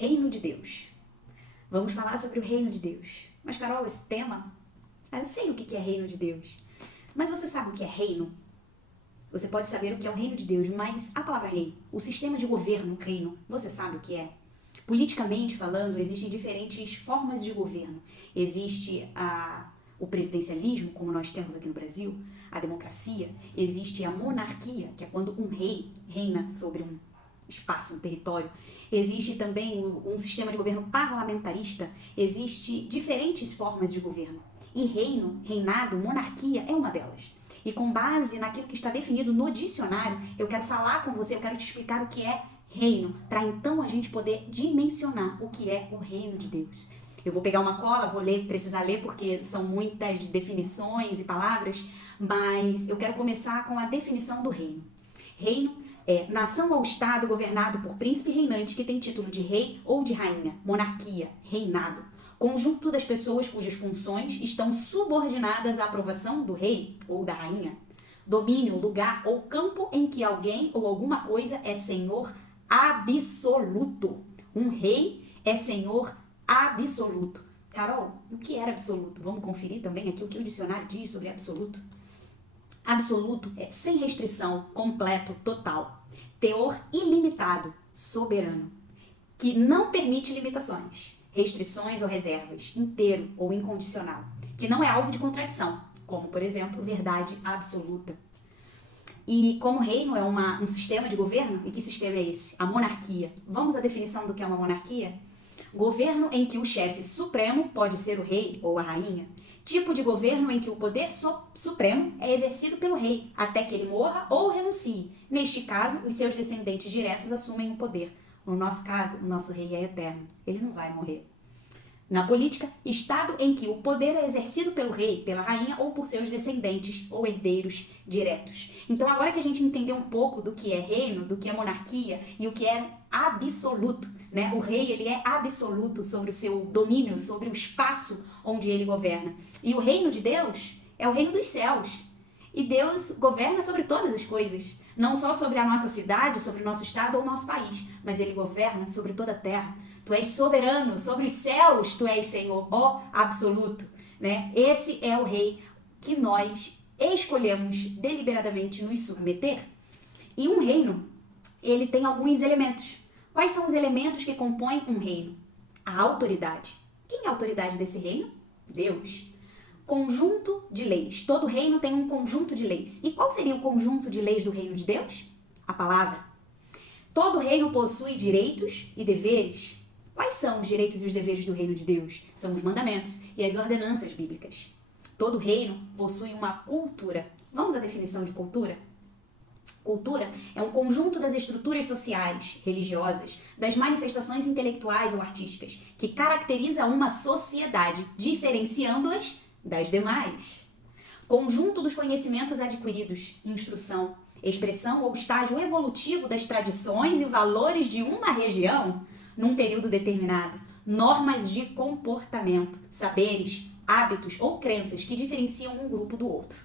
Reino de Deus. Vamos falar sobre o reino de Deus. Mas, Carol, esse tema... eu sei o que é reino de Deus. Mas você sabe o que é reino? Você pode saber o que é o reino de Deus, mas a palavra reino, o sistema de governo, reino, você sabe o que é? Politicamente falando, existem diferentes formas de governo. Existe o presidencialismo, como nós temos aqui no Brasil, a democracia, existe a monarquia, que é quando um rei reina sobre um espaço, um território. Existe também um sistema de governo parlamentarista, existe diferentes formas de governo. E reino, reinado, monarquia é uma delas. E com base naquilo que está definido no dicionário, eu quero falar com você, eu quero te explicar o que é reino, para então a gente poder dimensionar o que é o reino de Deus. Eu vou pegar uma cola, vou precisar ler porque são muitas definições e palavras, mas eu quero começar com a definição do reino. Reino é nação ou estado governado por príncipe reinante que tem título de rei ou de rainha, monarquia, reinado. Conjunto das pessoas cujas funções estão subordinadas à aprovação do rei ou da rainha. Domínio, lugar ou campo em que alguém ou alguma coisa é senhor absoluto. Um rei é senhor absoluto. Carol, o que era absoluto? Vamos conferir também aqui o que o dicionário diz sobre absoluto. Absoluto é sem restrição, completo, total. Teor ilimitado, soberano, que não permite limitações, restrições ou reservas, inteiro ou incondicional, que não é alvo de contradição, como, por exemplo, verdade absoluta. E como reino é um sistema de governo, e que sistema é esse? A monarquia. Vamos à definição do que é uma monarquia? Governo em que o chefe supremo pode ser o rei ou a rainha. Tipo de governo em que o poder supremo é exercido pelo rei, até que ele morra ou renuncie. Neste caso, os seus descendentes diretos assumem o poder. No nosso caso, o nosso rei é eterno. Ele não vai morrer. Na política, estado em que o poder é exercido pelo rei, pela rainha ou por seus descendentes ou herdeiros diretos. Então, agora que a gente entendeu um pouco do que é reino, do que é monarquia e o que é absoluto, né? O rei, ele é absoluto sobre o seu domínio, sobre o espaço onde ele governa. E o reino de Deus é o reino dos céus. E Deus governa sobre todas as coisas. Não só sobre a nossa cidade, sobre o nosso estado ou o nosso país, mas ele governa sobre toda a terra. Tu és soberano, sobre os céus tu és Senhor, ó absoluto, né? Esse é o rei que nós escolhemos deliberadamente nos submeter. E um reino, ele tem alguns elementos. Quais são os elementos que compõem um reino? A autoridade. Quem é a autoridade desse reino? Deus. Conjunto de leis. Todo reino tem um conjunto de leis. E qual seria o conjunto de leis do reino de Deus? A palavra. Todo reino possui direitos e deveres. Quais são os direitos e os deveres do reino de Deus? São os mandamentos e as ordenanças bíblicas. Todo reino possui uma cultura. Vamos à definição de cultura? Cultura é um conjunto das estruturas sociais, religiosas, das manifestações intelectuais ou artísticas, que caracteriza uma sociedade, diferenciando-as das demais. Conjunto dos conhecimentos adquiridos, instrução, expressão ou estágio evolutivo das tradições e valores de uma região num período determinado, normas de comportamento, saberes, hábitos ou crenças que diferenciam um grupo do outro.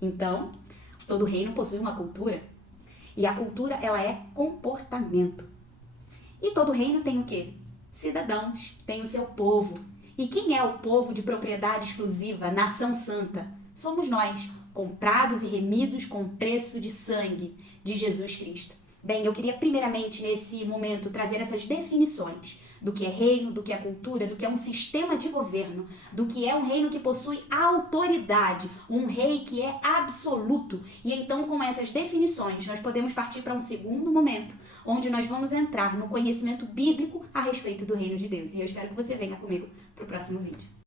Então, todo reino possui uma cultura, e a cultura, ela é comportamento. E todo reino tem o quê? Cidadãos, tem o seu povo. E quem é o povo de propriedade exclusiva, nação santa? Somos nós, comprados e remidos com preço de sangue de Jesus Cristo. Bem, eu queria primeiramente nesse momento trazer essas definições do que é reino, do que é cultura, do que é um sistema de governo, do que é um reino que possui autoridade, um rei que é absoluto. E então, com essas definições, nós podemos partir para um segundo momento, onde nós vamos entrar no conhecimento bíblico a respeito do reino de Deus. E eu espero que você venha comigo para o próximo vídeo.